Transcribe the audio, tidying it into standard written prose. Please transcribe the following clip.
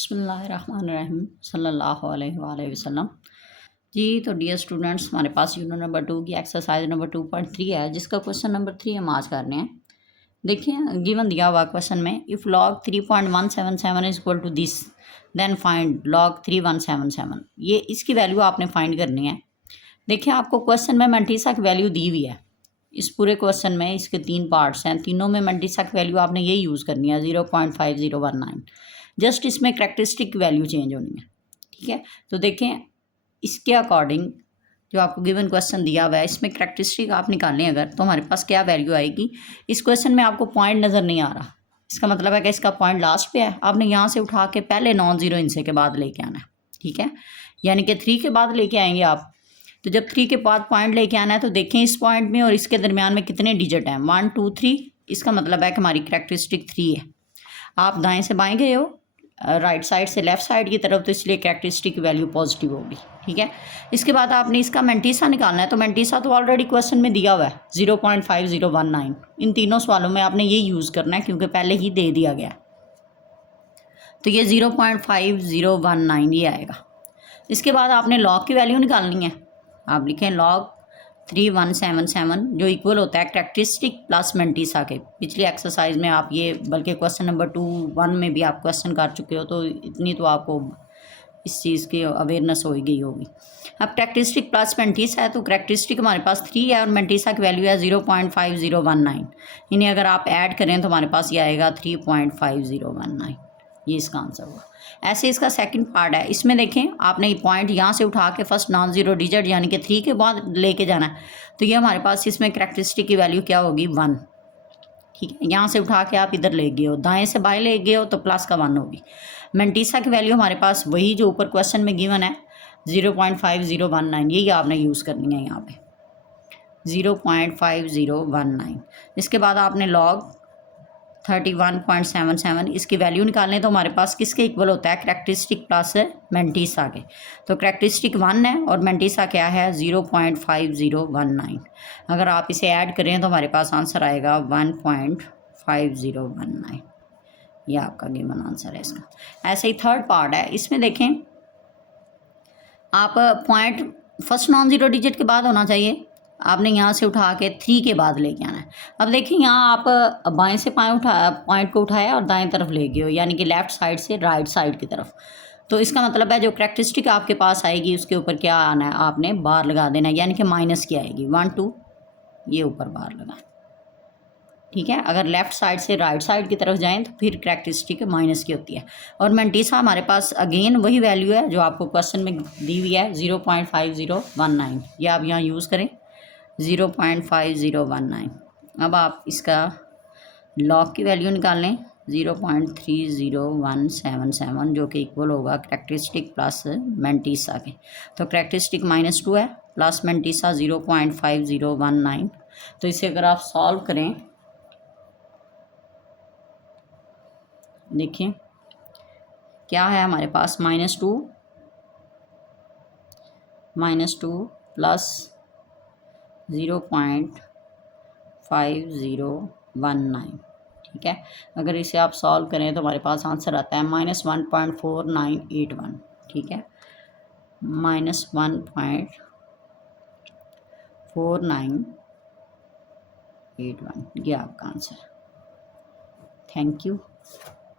बिस्मिल्लाहिर्रहमानिर्रहीम सल्लल्लाहु अलैहि वसल्लम। जी तो डियर स्टूडेंट्स, हमारे पास यूनिट नंबर 2 की एक्सरसाइज नंबर 2.3 है, जिसका क्वेश्चन नंबर 3 हम आज कर रहे हैं। देखिए, गिवन दिया हुआ क्वेश्चन में if log 3.177 is equal to this then find log 3177। ये इसकी वैल्यू आपने फाइंड करनी है। देखिए, आपको क्वेश्चन में मंटीसा की वैल्यू दी हुई है। इस पूरे क्वेश्चन में इसके 3 पार्ट्स हैं, तीनों में मंटीसा की वैल्यू आपने ये यूज़ करनी है 0.5019। जस्ट इसमें करैक्टरिस्टिक वैल्यू चेंज होनी है, ठीक है। तो देखें, इसके अकॉर्डिंग जो आपको गिवन क्वेश्चन दिया हुआ है, इसमें करैक्टरिस्टिक आप निकालें अगर, तो हमारे पास क्या वैल्यू आएगी। इस क्वेश्चन में आपको पॉइंट नज़र नहीं आ रहा, इसका मतलब है कि इसका पॉइंट लास्ट पे है। आपने यहाँ से उठा के पहले नॉन ज़ीरो इनसे के बाद लेके आना है, ठीक है। यानी कि 3 के बाद लेके आएंगे आप। तो जब 3 के बाद पॉइंट लेके आना है, तो देखें इस पॉइंट में और इसके दरमियान में कितने डिजिट हैं, 1 2 3। इसका मतलब है कि हमारी करैक्टरिस्टिक 3 है। आप दाएँ से बाएँ गए हो, राइट साइड से लेफ़्ट साइड की तरफ, तो इसलिए करैक्टरिस्टिक वैल्यू पॉजिटिव होगी, ठीक है। इसके बाद आपने इसका मंटीसा निकालना है। तो मंटीसा तो ऑलरेडी क्वेश्चन में दिया हुआ है 0.5019। इन तीनों सवालों में आपने ये यूज़ करना है क्योंकि पहले ही दे दिया गया। तो ये 0.5019 ये आएगा। इसके बाद आपने लॉग की वैल्यू निकालनी है। आप लिखें लॉग 3177 जो इक्वल होता है करैक्टरिस्टिक प्लस मंटीसा के। पिछली एक्सरसाइज में आप ये, बल्कि क्वेश्चन नंबर 2.1 में भी आप क्वेश्चन कर चुके हो, तो इतनी तो आपको इस चीज़ की अवेयरनेस हो गई होगी। अब करैक्टरिस्टिक प्लस मंटीसा है, तो करैक्टरिस्टिक हमारे पास 3 है और मंटीसा की वैल्यू है 0.5019। इन्हें अगर आप ऐड करें तो हमारे पास ये आएगा 3.5019। ये इसका आंसर होगा। ऐसे इसका सेकंड पार्ट है, इसमें देखें आपने पॉइंट यहाँ से उठा के फर्स्ट नॉन ज़ीरो डिजिट यानी कि 3 के बाद लेके जाना है। तो ये हमारे पास इसमें करैक्टरिस्टिक की वैल्यू क्या होगी, 1, ठीक है। यहाँ से उठा के आप इधर ले गए हो, दाएं से बाएं ले गए हो, तो प्लस का 1 होगी। मंटीसा की वैल्यू हमारे पास वही जो ऊपर क्वेश्चन में गिवन है 0.5019, यही आपने यूज़ करनी है यहाँ पे 0.5019। इसके बाद आपने लॉग 31.77 इसकी वैल्यू निकालने, तो हमारे पास किसके इक्वल होता है, करैक्टरिस्टिक प्लस मंटीसा के। तो करैक्टरिस्टिक 1 है और मंटीसा क्या है 0.5019। अगर आप इसे ऐड करें तो हमारे पास आंसर आएगा 1.5019। ये आपका गिवन आंसर है इसका। ऐसे ही थर्ड पार्ट है, इसमें देखें आप point first non zero digit के बाद होना चाहिए। आपने यहाँ से उठा के 3 के बाद लेके आना है। अब देखिए, यहाँ आप बाएं से पॉइंट को उठाया और दाएं तरफ ले गए हो, यानी कि लेफ़्ट साइड से राइट साइड की तरफ। तो इसका मतलब है जो करैक्टरिस्टिक आपके पास आएगी उसके ऊपर क्या आना है, आपने बार लगा देना है, यानी कि माइनस की आएगी 1 2, ये ऊपर बार लगा, ठीक है। अगर लेफ़्ट साइड से राइट साइड की तरफ जाएं तो फिर करैक्टरिस्टिक माइनस की होती है। और मंटीसा हमारे पास अगेन वही वैल्यू है जो आपको क्वेश्चन में दी हुई है 0.5019। ये आप यहाँ यूज़ करें 0.5019। अब आप इसका लॉग की वैल्यू निकाल लें 0.30177 जो कि इक्वल होगा करैक्टरिस्टिक प्लस मंटीसा के। तो करैक्टरिस्टिक -2 है प्लस मंटीसा 0.5019। तो इसे अगर आप सॉल्व करें, देखिए क्या है हमारे पास, -2 प्लस 0.5019, ठीक है। अगर इसे आप सॉल्व करें तो हमारे पास आंसर आता है -1.4981, ठीक है, -1.4981। ये आपका आंसर। Thank you.